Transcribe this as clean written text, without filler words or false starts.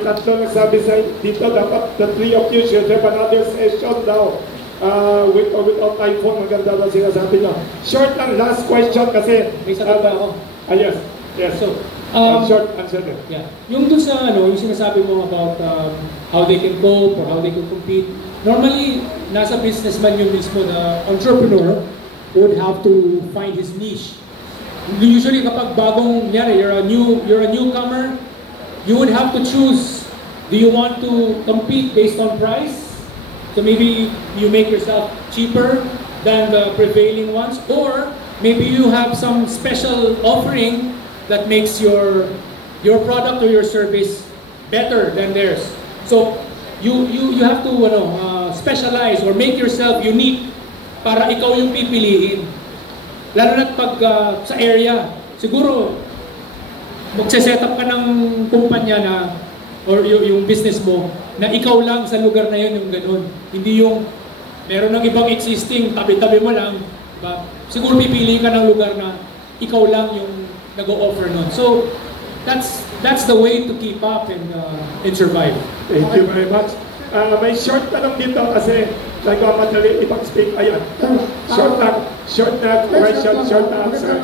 Tatlo nagsabi sa dito, dapat the three of you should have another session daw. With or without iPhone, maganda daw sinasabi nyo. Short lang, last question kasi. May sagot ba ako? Yes. Yes. So, short answer din. Yeah. Yung doon sa yung sinasabi mo about how they can cope or how they can compete. Normally, nasa businessman yung mismo, the entrepreneur would have to find his niche. Usually kapag bagong, you're a newcomer, you would have to choose, do you want to compete based on price? So maybe you make yourself cheaper than the prevailing ones, or maybe you have some special offering that makes your product or your service better than theirs. So you have to specialize or make yourself unique para ikaw yung pipiliin. Lalo na pag sa area, siguro magse-set up ka ng kumpanya na or yung business mo na ikaw lang sa lugar na yun yung ganun. Hindi yung meron ng ibang existing, tabi-tabi mo lang, diba? Siguro pipili ka ng lugar na ikaw lang yung nag-o-offer nun. So that's the way to keep up and survive. Thank you very much. May short tanong dito kasi nagmamadali ibang speak. Ayan. Short na question, short na answer.